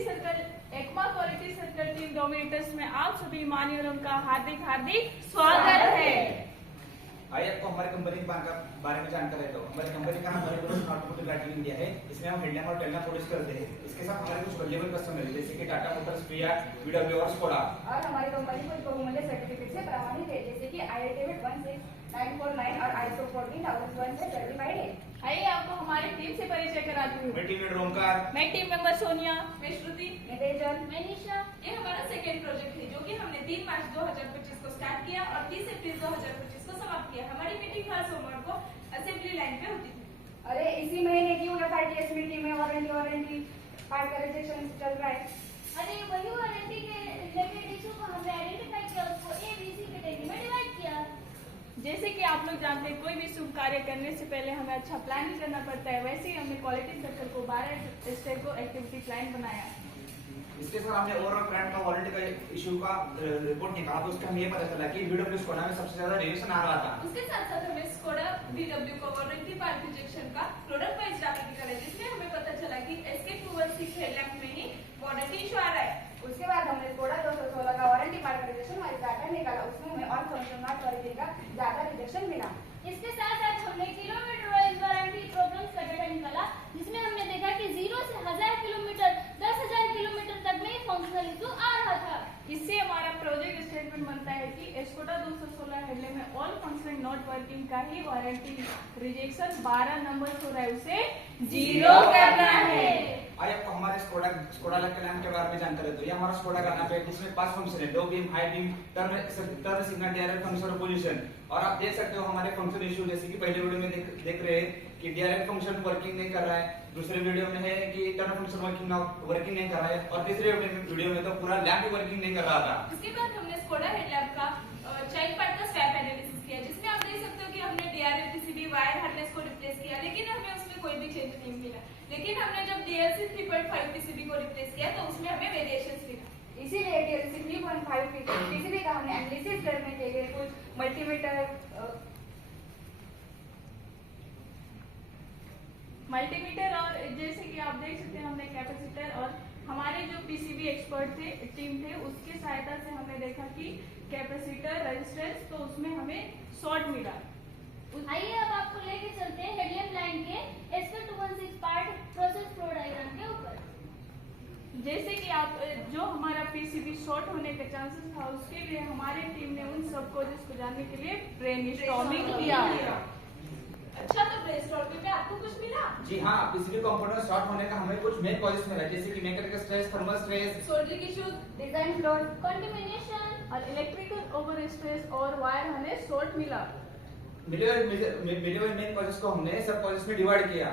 ECMA quality circle team dominators में आप सभी मान्यवरों का हार्दिक स्वागत है। आइए आपको हमारी कंपनी के बारे में जानकारी देता हूँ। हमारी कंपनी का नाम ऑटोमोटिव लाइटिंग इंडिया है। इसमें हम हेडलैम्प और टेल लैम्प प्रोड्यूस करते हैं। इसके साथ हमारे कुछ वैल्यूएबल कस्टमर है जैसे कि टाटा मोटर्स, फिएट, VW और स्कोडा। और हमारी कंपनी कुछ बहुमूल्य सर्टिफिकेट से प्रमाणित है जैसे कि IIT 16949 और ISO 14001 से सर्टिफाइड है। आइए आपको हमारी टीम से परिचय कराती हूँ। मैं टीम लीडर ओमकार, मैं टीम मेंबर सोनिया, मैं श्रुति, मैं तेजल, मैं निशा। ये हमारा सेकेंड प्रोजेक्ट है जो कि हमने 3 मार्च 2025 को स्टार्ट किया और 30 अप्रैल 2025 को समाप्त किया। हमारी मीटिंग हर सोमवार को असेंबली लाइन पे होती थी। अरे इसी महीने की UFITS मीटिंग में वारंटी पार्ट का रजिस्ट्रेशन चल रहा है। अरे वही वारंटी के रिलेटेड इशू को हमने आइडेंटिफाई किया, उसको ABC कैटेगरी में डिवाइड किया। जैसे कि आप लोग जानते हैं कोई भी शुभ कार्य करने से पहले हमें अच्छा प्लान करना पड़ता है, वैसे ही हमने क्वालिटी सर्कल को 12 स्टेप को एक्टिविटी प्लान बनाया। इसके साथ हमने ओवरऑल प्लान का वारंटी का इशू का रिपोर्ट निकाला तो उसका हमें ये पता चला कि VW स्कोडा में सबसे ज्यादा वेरिएशन आ रहा था। उसके साथ साथ हमें स्कोडा VW को वारंटी पार्ट रिजेक्शन का प्रोडक्ट वाइज डाटा निकाला जिसमें हमें पता चला कि SK216 हेडलैम्प में ही वारंटी इशू आ रहा है। उसके बाद हमने स्कोडा 216 का वारंटी पार्ट का रिजेक्शन वाइज डाटा निकाला, उसमें हमें ऑन फंक्शन नॉट वारंटी का ज्यादा रिजेक्शन मिला। इसके साथ साथ हमने किलोमीटर वाइज वारंटी प्रॉब्लम्स का डाटा निकाला जिसमें हमने देखा कि 0 से 1000 किलोमीटर 10,000 किलोमीटर तक में फंक्शनल इशू आ रहा था। इससे हमारा प्रोजेक्ट स्टेटमेंट बनता है कि स्कोडा 216 हेडलैम्प में ऑल फंक्शन नॉट वर्किंग का ही वारंटी रिजेक्शन 12 नंबर हो रहा है उसे 0 करना है। आइए आपको हमारे स्कोडा लैम्प के बारे में जानकारी दो। ये हमारा स्कोडा का लैम्प है जिसमें 5 फंक्शन है, low beam, high beam, turn signal, DRL function और पोजीशन। और आप देख सकते हो हमारे फंक्शन इशू जैसे कि पहले वीडियो में देख रहे हैं कि DRL फंक्शन वर्किंग नहीं कर रहा है, दूसरे वीडियो में है कि टर्न फंक्शन वर्किंग नहीं कर रहा है और तीसरे वीडियो में तो पूरा लैम्प ही वर्किंग नहीं कर रहा था। उसके बाद हमने स्कोडा हेडलैम्प का चाइल्ड पार्ट का स्वैप एनालिसिस किया जिसमें आप देख सकते हो कि हमने DRL PCB वायर हार्नेस को रिप्लेस किया लेकिन हमें उसमें कोई भी चेंज नहीं मिला। लेकिन हमने जब DLC 3.5 PCB को रिप्लेस किया तो उसमें हमें वेरिएशंस मिला। इसीलिए DLC 3.5 PCB का हमने एनालिसिस करने के लिए कुछ मल्टीमीटर और जैसे कि आप देख सकते हैं हमने कैपेसिटर और हमारे जो PCB एक्सपर्ट थे टीम थे उसके सहायता से हमने देखा कि कैपेसिटर रेजिस्टेंस तो उसमें हमें शॉर्ट मिला। आइए अब आपको लेके चलते हैं हेडलैम्प लाइन के SK216 part process flow diagram के ऊपर। जैसे कि आप जो हमारा PCB शॉर्ट होने का चांसेस था उसके लिए हमारी टीम ने उन सब कोजेस को जानने के लिए ब्रेनस्टॉर्मिंग किया। अच्छा, तो ब्रेनस्टॉर्मिंग में आपको कुछ मिला? जी हाँ, PCB कंपोनेंट शॉर्ट होने का हमें कुछ मेन कॉजेस मिला जैसे कि mechanical stress, thermal stress, soldering issues, design flow, contamination और इलेक्ट्रिकल ओवर स्ट्रेस और वायर हमें शॉर्ट मिला। मिले हुए मेन कॉजेस को हमने सब कॉजेस में डिवाइड किया।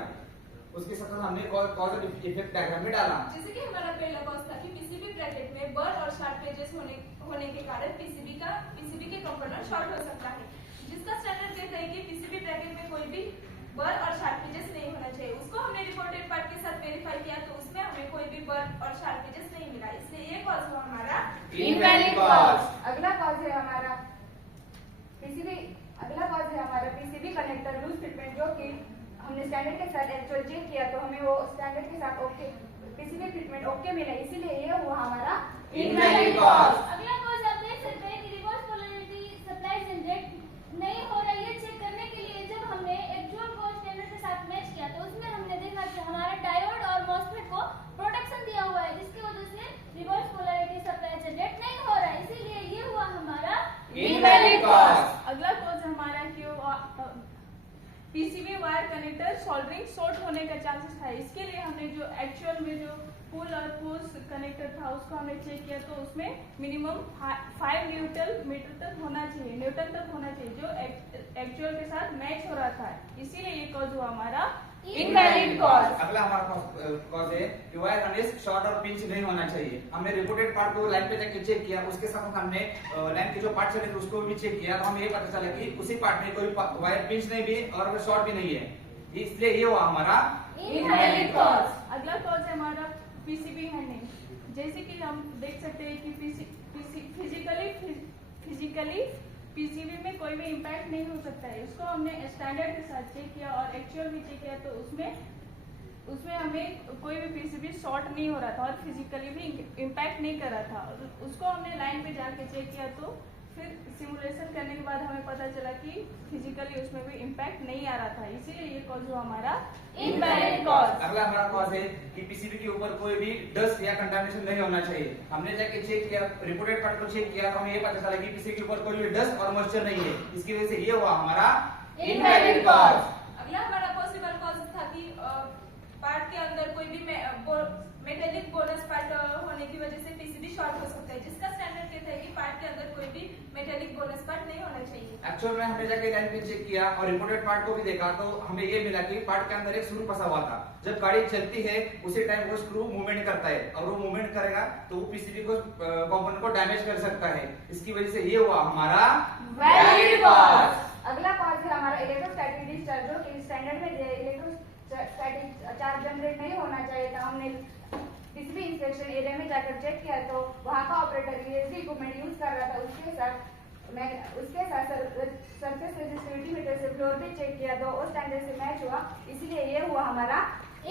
उसके साथ हमने कॉज और इफेक्ट डायग्राम में डाला। जैसे कि हमारा पहला कॉज था कि PCB ब्रैकेट में बर्न और शार्प पेजेस होने के कारण PCB के कंपोनेंट शॉर्ट हो सकता है, जिसका स्टैंडर्ड कहता है कि PCB ब्रैकेट में कोई भी बर्न और शार्प पेजेस नहीं होना चाहिए। उसको हमने रिपोर्टेड पार्ट के साथ वेरीफाई किया तो उसमें हमें कोई भी बर्न और शार्प पेजेस नहीं मिला, इसलिए ये कॉज हुआ हमारा इनवैलिड कॉज। अगला कॉज है हमारा PCB कनेक्टर लूज फिटमेंट जो कि हमने स्टैंडर्ड के साथ एक्चुअल चेक किया तो हमें वो स्टैंडर्ड के साथ ओके PCB फिटमेंट ओके मिला, इसीलिए ये हुआ हमारा इनवैलिड कॉज। अगला कॉज आप देख सकते हैं कि रिवर्स पोलैरिटी सप्लाई जनरेट नहीं हो रहा है। चेक करने के लिए जब हमने एक्चुअल को स्टैंडर्ड के साथ मैच किया तो उसमें हमने देखा कि हमारा डायोड और मॉसफेट को प्रोटेक्शन दिया हुआ है जिसकी वजह से रिवर्स पोलैरिटी सप्लाई जनरेट नहीं हो रहा है, इसीलिए ये हुआ हमारा इनवैलिड कॉज। अगला कॉज हमारा कि PCB wire connector soldering short होने का चांसेस था। इसके लिए हमने जो एक्चुअल में जो पुल और पुश कनेक्टर था उसको हमने चेक किया तो उसमें मिनिमम 5 न्यूटन मीटर तक होना चाहिए जो एक्चुअल के साथ मैच हो रहा था, इसीलिए ये कॉज हुआ हमारा इनवैलिड कॉज। अगला हमारा कॉज है कि वायर हार्नेस शॉर्ट और पिंच नहीं होना चाहिए। हमने रिपोर्टेड पार्ट को लाइन पे जाके चेक किया, उसके साथ हमने लाइन के जो पार्ट चले थे उसको भी चेक किया तो हमें ये पता चला कि उसी पार्ट में कोई वायर पिंच नहीं भी और शॉर्ट भी नहीं है, इसलिए ये हुआ हमारा इनवैलिड कॉज। अगला कॉज है हमारा PCB हैंडिंग। जैसे कि हम देख सकते हैं कि फिजिकली PCB में कोई भी इम्पैक्ट नहीं हो सकता है। उसको हमने स्टैंडर्ड के साथ चेक किया और एक्चुअल भी चेक किया तो उसमें उसमें हमें कोई भी पीसीबी शॉर्ट नहीं हो रहा था और फिजिकली भी इम्पैक्ट नहीं कर रहा था। उसको हमने लाइन पे जाके चेक किया तो फिर सिमुलेशन करने के बाद हमें पता चला कि फिजिकली उसमें भी इम्पैक्ट नहीं आ रहा था, इसीलिए ये कॉज हुआ हमारा इनवैलिड कॉज। अगला हमारा कॉज है कि पीसीबी के ऊपर कोई भी डस्ट या कंटामिनेशन नहीं होना चाहिए। हमने जाके चेक किया, रिपोर्टेड पार्ट को चेक किया तो हमें ये पता चला कि पीसीबी के ऊपर कोई भी डस्ट और मॉइस्चर नहीं है, इसकी वजह से ये हुआ हमारा इनवैलिड कॉज। अगला हमारा पॉसिबल कॉज था कि पार्ट के अंदर कोई भी मेटेलिक बोनस पार्ट होने की वजह से पीसीबी शॉर्ट हो सकता है, जिसका स्टैंडर्ड कहता है कि पार्ट के अंदर कोई भी मेटेलिक बोनस पार्ट नहीं होना चाहिए। एक्चुअल में हमने जाके लाइन पे चेक किया और रिपोर्टेड पार्ट को भी देखा तो हमें ये मिला कि पार्ट के अंदर एक स्क्रू फंसा हुआ था। जब गाड़ी चलती है उसी टाइम वो स्क्रू मूवमेंट करता है और वो मूवमेंट करेगा तो वो पीसीबी को कंपोनेंट को डैमेज कर सकता है, इसकी वजह से ये हुआ हमारा वैलिड कॉज। अगला कॉज है हमारा इलेक्ट्रोस्टैटिक डिस्चार्ज, जो कि स्टैंडर्ड में इलेक्ट्रोस्टैटिक चार्ज जनरेट नहीं होना चाहिए था। हमने पीसीबी इंस्पेक्शन एरिया में जाकर चेक किया तो वहां का ऑपरेटर यूएसडी इक्विपमेंट यूज कर रहा था। उसके साथ सरफेस रेजिस्टिविटी मीटर से फ्लोर भी चेक किया तो वो स्टैंडर्ड से मैच हुआ, इसीलिए ये हुआ हमारा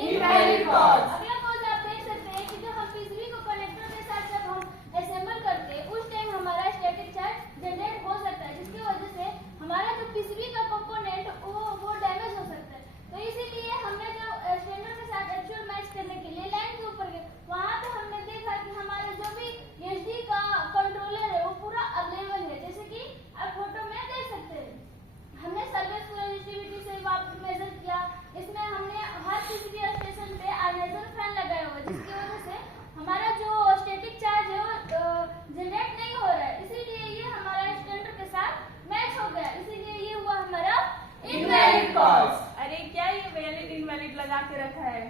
इनवैलिड कॉज। अगला कॉज आप देख सकते हैं कि जब हम पीसीबी को कनेक्टर के साथ जब हम असेंबल करते हैं उस टाइम हमारा स्टैटिक चार्ज जनरेट हो सकता है, जिसकी वजह से हमारा जो पीसीबी का कंपोनेंट वो डैमेज हो सकता है। तो इसीलिए हमने जब स्टैंडर्ड के साथ एक्चुअल मैच करने के लिए लाइन के ऊपर गए, वहां पे हमने देखा कि हमारा जो भी एचडी का कंट्रोलर है वो पूरा अवेलेबल है, जैसे कि आप फोटो में देख सकते हैं। हमने सर्विस रेजिस्टिविटी से वापस मेजर किया, इसमें हमने हर पीसीबी स्टेशन पे आयनाइजर फैन लगाया हुआ है, जिसकी वजह से हमारा जो स्टैटिक चार्ज है वो जनरेट नहीं हो रहा है, इसीलिए ये हमारा स्टैंडर्ड के साथ मैच हो गया, इसीलिए ये हुआ हमारा इनवैलिड कॉज। अरे क्या ये वैलिड इनवैलिड लगा के रखा है?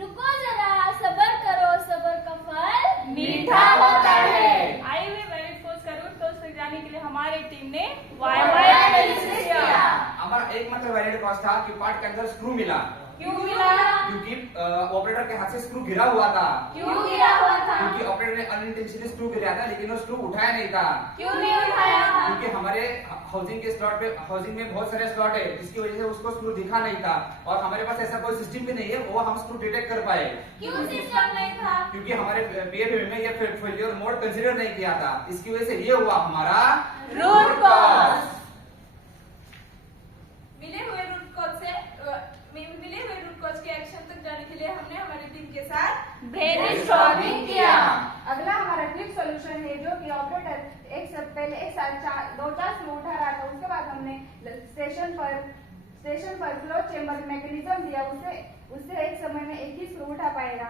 रुको जरा, सब्र करो, सब्र का फल मीठा होता है। आए हुए वैलिड कॉज का रूट कॉज तक जाने के लिए हमारी टीम ने वाई एनालिसिस किया। हमारा एकमात्र वैलिड कॉज था कि पार्ट के अंदर स्क्रू मिला। क्यों मिला? क्योंकि ऑपरेटर के हाथ से स्क्रू गिरा हुआ था। क्यों गिरा हुआ था? क्योंकि ऑपरेटर ने अनइंटेंशनली स्क्रू गिराया था लेकिन वो स्क्रू उठाया नहीं था। क्यों नहीं उठाया था? क्योंकि हमारे हाउसिंग के स्लॉट पे हाउसिंग में बहुत सारे स्लॉट है, जिसकी वजह से उसको स्क्रू दिखा नहीं था और हमारे पास ऐसा कोई सिस्टम भी नहीं है वो हम स्क्रू डिटेक्ट कर पाए। क्यों सिस्टम नहीं था? क्योंकि हमारे पीएफएम में ये फेलियर मोड कंसीडर नहीं किया था, इसकी वजह से ये हुआ हमारा रूट कॉज। मिले हुए रूट कॉज के एक्शन तक जाने के लिए हमने हमारी टीम के साथ ब्रेनस्टॉर्मिंग किया। अगला हमारा क्विक सॉल्यूशन है, जो कि ऑपरेटर पहले एक साथ 2-4 स्क्रू उठा रहा था, उसके बाद हमने स्टेशन पर फ्लो चेंबर मैकेनिज्म दिया, उससे एक समय में एक ही स्क्रू उठा पाएगा।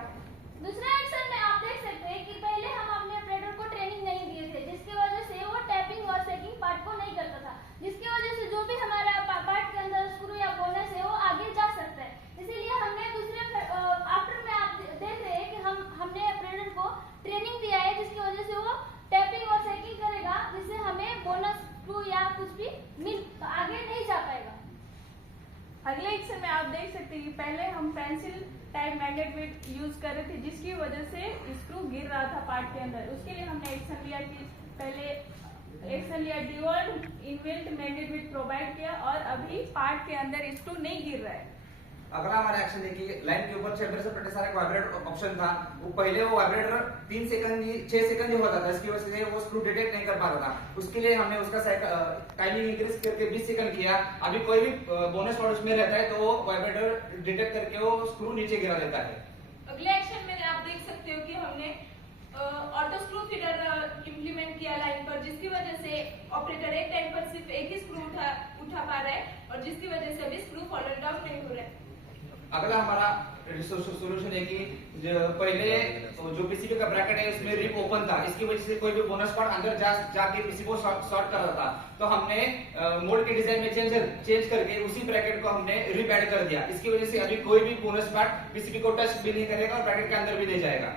दूसरा एक्शन में आप देख सकते हैं कि पहले हम अपने ऑपरेटर को ट्रेनिंग नहीं दिए थे, जिसकी वजह से वो टैपिंग और सेटिंग पार्ट को नहीं करता था, जिसकी वजह से जो भी हमारा पार्ट के अंदर स्क्रू या बोनस है वो आगे जा सकता है। इसीलिए हमने दूसरे आफ्टर में आप देख रहे हैं कि हमने ऑपरेटर को ट्रेनिंग दिया है, जिसकी वजह से वो टैपिंग और सेटिंग करेगा, जिससे हमें बोनस स्क्रू या कुछ भी आगे नहीं जा पाएगा। अगले एक्शन में आप देख सकते हैं कि पहले हम pencil type magnet with use कर रहे थे, जिसकी वजह से स्क्रू गिर रहा था पार्ट के अंदर। उसके लिए हमने एक्शन लिया कि पहले एक्शन लिया devolve inbuilt magnet with provide किया और अभी पार्ट के अंदर स्क्रू नहीं गिर रहा है। अगला हमारा एक्शन देखिए, लाइन के ऊपर चेंबर से पट्टे सारे वाइब्रेटर ऑप्शन था, वो पहले वो वाइब्रेटर 3 सेकंड 6 सेकंड ही होता था, इसकी वजह से वो स्क्रू डिटेक्ट नहीं कर पाता था। उसके लिए हमने उसका टाइमिंग इंक्रीज करके 20 सेकंड किया। अभी कोई भी बोनस पार्ट उसमें रहता है तो वो वाइब्रेटर डिटेक्ट करके वो स्क्रू नीचे गिरा देता है। अगले एक्शन में आप देख सकते हो कि हमने ऑटो स्क्रू फीडर इंप्लीमेंट किया लाइन पर, जिसकी वजह से ऑपरेटर एक टाइम पर सिर्फ एक ही स्क्रू उठा पा रहा है और जिसकी वजह से अभी स्क्रू फॉलन डाउन नहीं हो रहा है। अगला हमारा सोल्यूशन है कि पहले जो पीसीबी का ब्रैकेट है उसमें रिप ओपन था, इसकी वजह से कोई भी बोनस पार्ट अंदर जाके पीसीबी को शॉर्ट कर रहा था, तो हमने मोड के डिजाइन में चेंज करके उसी ब्रैकेट को हमने रिप ऐड कर दिया। इसकी वजह से अभी कोई भी बोनस पार्ट पीसीबी को टच भी नहीं करेगा और ब्रैकेट के अंदर भी नहीं जाएगा।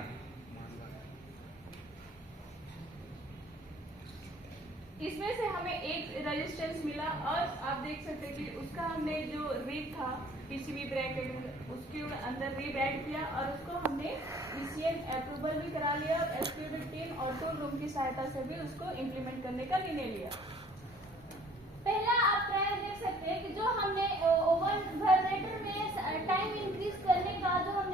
इसमें से हमें एक रेजिस्टेंस मिला और आप देख सकते हैं कि उसका हमने जो रिप था पीसीबी ब्रैकेट में उसके अंदर रिप ऐड किया और उसको हमने ईसीएन अप्रूवल भी करा लिया और एसक्यूबी और टूल रूम की सहायता से भी उसको इम्प्लीमेंट करने का निर्णय लिया। पहला आप ट्रायल देख सकते हैं कि जो हमने ओवन वाइब्रेटर में टाइम इंक्रीज करने का जो हमने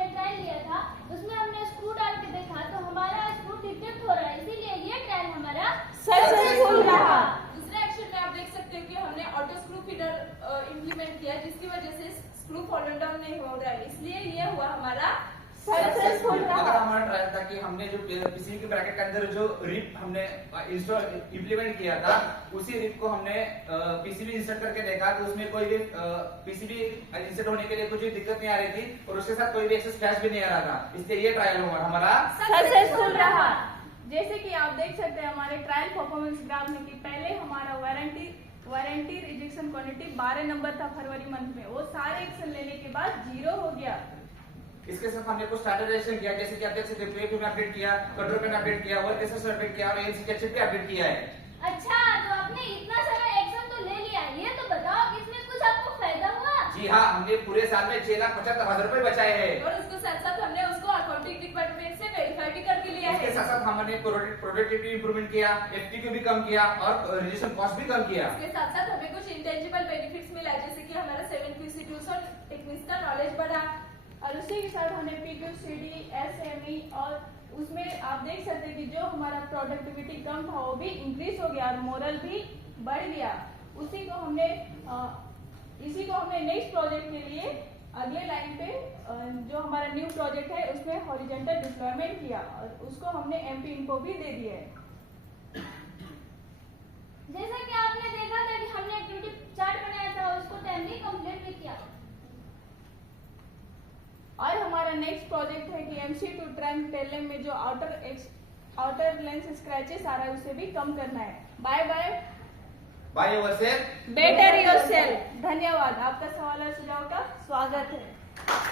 था, उसमें हमने स्क्रू डाल के देखा तो हमारा स्क्रू डिटेक्ट हो रहा है, इसीलिए ये ट्रायल हमारा सक्सेसफुल रहा। दूसरे एक्शन में आप देख सकते हो कि हमने ऑटो स्क्रू फीडर इम्प्लीमेंट किया, जिसकी वजह से स्क्रू फॉलो डाउन नहीं हो रहा है, इसलिए ये हुआ हमारा सक्सेसफुल अगर रहा। हमारा ट्रायल था कि हमने जो पीसीबी के ब्रैकेट के अंदर जो रिप हमने इंस्टॉल इम्प्लीमेंट किया था, उसी रिप को हमने पीसीबी इंसर्ट करके देखा तो उसमें कोई भी पीसीबी इंसर्ट होने के लिए कुछ भी दिक्कत नहीं आ रही थी और उसके साथ कोई भी एक्सेस फ्लैश भी नहीं आ रहा था, इसलिए ये ट्रायल हमारा सक्सेसफुल रहा। जैसे कि आप देख सकते हैं हमारे ट्रायल परफॉर्मेंस ग्राफ में कि पहले हमारा वारंटी रिजेक्शन क्वांटिटी 12 नंबर था फरवरी मंथ में, वो सारे एक्शन लेने के बाद 0 हो गया। इसके साथ हमने कुछ स्टैंडर्डाइजेशन किया, जैसे कि आप देख सकते हैं पेपर में अपडेट किया, कंट्रोल में अपडेट किया, वर्क केसेस में अपडेट किया और एनसी के चिप पे अपडेट किया है। अच्छा, तो आपने इतना सारा एक्शन तो ले लिया, ये तो बताओ कि इसमें कुछ आपको फायदा हुआ? जी हाँ, हमने पूरे साल में 6,75,000 रुपए बचाए हैं। और उसके साथ साथ हमने उसको अकाउंटिंग डिपार्टमेंट से वेरीफाई भी करके लिया इसके है। साथ साथ हमने प्रोडक्टिविटी इंप्रूवमेंट किया, एफटीक्यू भी कम किया और रजिस्ट्रेशन कॉस्ट भी कम किया। इसके साथ साथ हमें कुछ इंटेंजिबल बेनिफिट्स मिला, जैसे कि हमारा 7QC2 और टेक्निक्स का नॉलेज बढ़ा। और उसी के साथ हमने PQCD, SME और उसमें आप देख सकते हैं कि जो हमारा प्रोडक्टिविटी कम था वो भी इंक्रीज हो गया और मोरल भी बढ़ गया। इसी को हमने नेक्स्ट प्रोजेक्ट के लिए अगले लाइन पे जो हमारा न्यू प्रोजेक्ट है उसमें हॉरिजॉन्टल डिप्लॉयमेंट किया और उसको हमने MP इनको भी दे दिया है। जैसा कि आपने देखा था कि हमने एक्टिविटी चार्ट बनाया था और उसको टाइमली कंप्लीट भी किया। और हमारा नेक्स्ट प्रोजेक्ट है कि MC2 ट्रंक टेलम में जो आउटर लेंस स्क्रैचेस आ रहा है उसे भी कम करना है। Bye bye, by yourself, better yourself. धन्यवाद। आपका सवाल और सुझाव का स्वागत है।